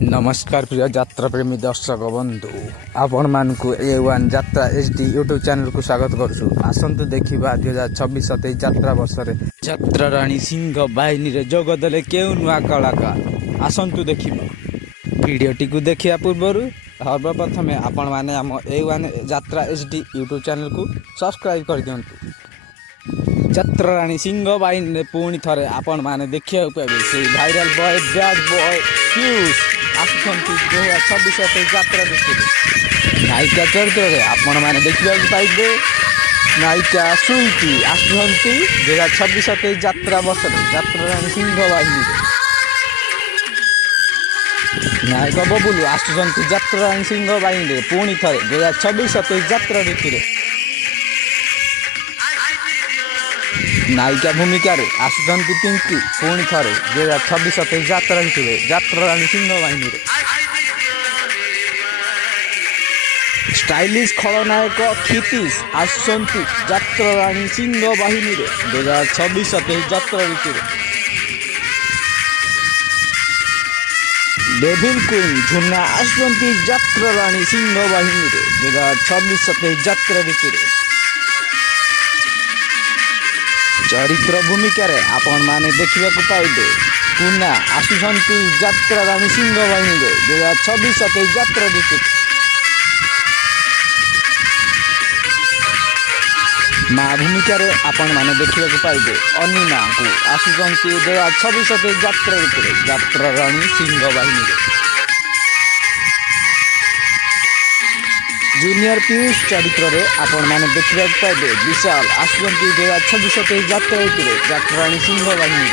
नमस्कार प्रिय यात्रा प्रेमी दर्शक बंधु आपण मानक A1 यात्रा HD यूट्यूब चैनल को स्वागत करूँ। आसतु देखा 2026-27 यात्रा वर्ष यात्रा राणी सिंह बाहिनी रे जोगदेले केउ नुआ कलाकार आसतु देखा वीडियोटी को देखा पूर्व सर्वप्रथमे आपण मैंने आम A1 यात्रा HD यूट्यूब चैनल को सब्सक्राइब कर दिंतु। यात्रा राणी सिंह बाहिनी पुणी थे आपण मैंने देखा पाइबे से भाइराल बॉय बैड बॉय फ्यूज आसुंच 2026 यात्रा देखिए नायिका चरित्र में आपण मैंने देखा पाइबे नायिका सुईटी आसुंच 2026 यात्रा वर्ष यात्रा राणी सिंह बाहिनी नायक बबुलू आसुंच यात्रा राणी सिंह बाहिनी पुणी थे 2026 यात्रा ऋतु नायिका भूमिका आसुंच पिंकी पुणी थे 2026 यात्रा ऋतु यात्रा राणी सिंह बाहिनी स्टाइलिश खलनायक क्षितिश आसुंच यात्रा राणी सिंह बाहिनी 2026 यात्रा ऋतु डेविल क्वीन झुना आसुंच यात्रा राणी सिंह बाहिनी 2026 यात्रा ऋतु चरित्र भूमिका आपण माने देखा पाइबे कुना आसुंच यात्रा राणी सिंह बाहिनी 2026 यात्रा ऋतु माँ भूमिका आपण माने देखा पाइबे अनिमा को आसुंच 2026 यात्रा ऋतु यात्रा राणी सिंह बाहिनी जूनियर पीयूष चरित्र में आपण मैंने देखा पाइबे विशाल आसुंच 2026 यात्रा ऋतु यात्रा राणी सिंह बाहिनी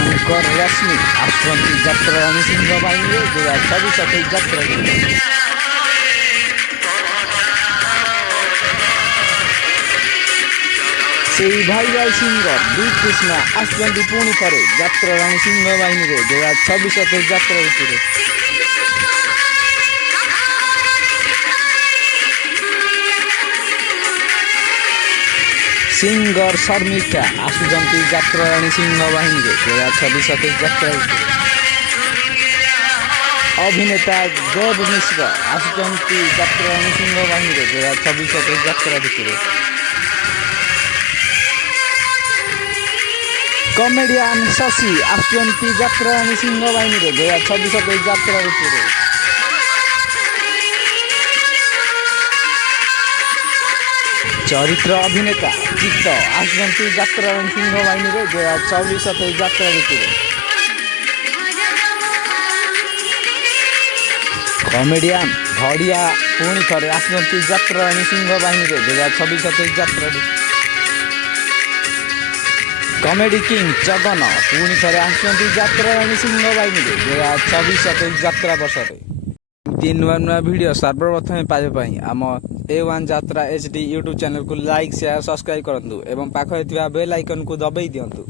अंकर रश्मि आसुंच यात्रा राणी सिंह बाहिनी 2026 यात्रा ऋतु से भाईराल सिंगर बी कृष्णा आसुंच पुणी थे यात्रा राणी सिंह बाहिनी 2026 यात्रा ऋतु सिंगर शर्मिका आसुंच यात्रा राणी सिंह बाहिनी 2026 यात्रा ऋतु अभिनेता देव मिश्र आसुंच यात्रा राणी सिंह बाहिनी 2026 यात्रा ऋतु कमेडियन शशि आसुंच यात्रा राणी सिंह बाहिनी 2026 यात्रा ऋतु चरित्र अभिनेता चित्त आसुंच यात्रा राणी सिंह बाहिनी 2026 यात्रा ऋतु कमेडियन धड़िया पुणी थे आसुंच यात्रा राणी सिंह बाहिनी 2026 यात्रा ऋतु कमेडी किंग जगन पुणी थे आसुंच यात्रा राणी सिंह बाहिनी 2026 यात्रा वर्ष नुआ नुआ वीडियो सर्वप्रथम पाइबा आम A1 यात्रा HD यूट्यूब चैनल को लाइक शेयर सब्सक्राइब करूँ और पाखे बेल आइकन को दबाई दिंतु।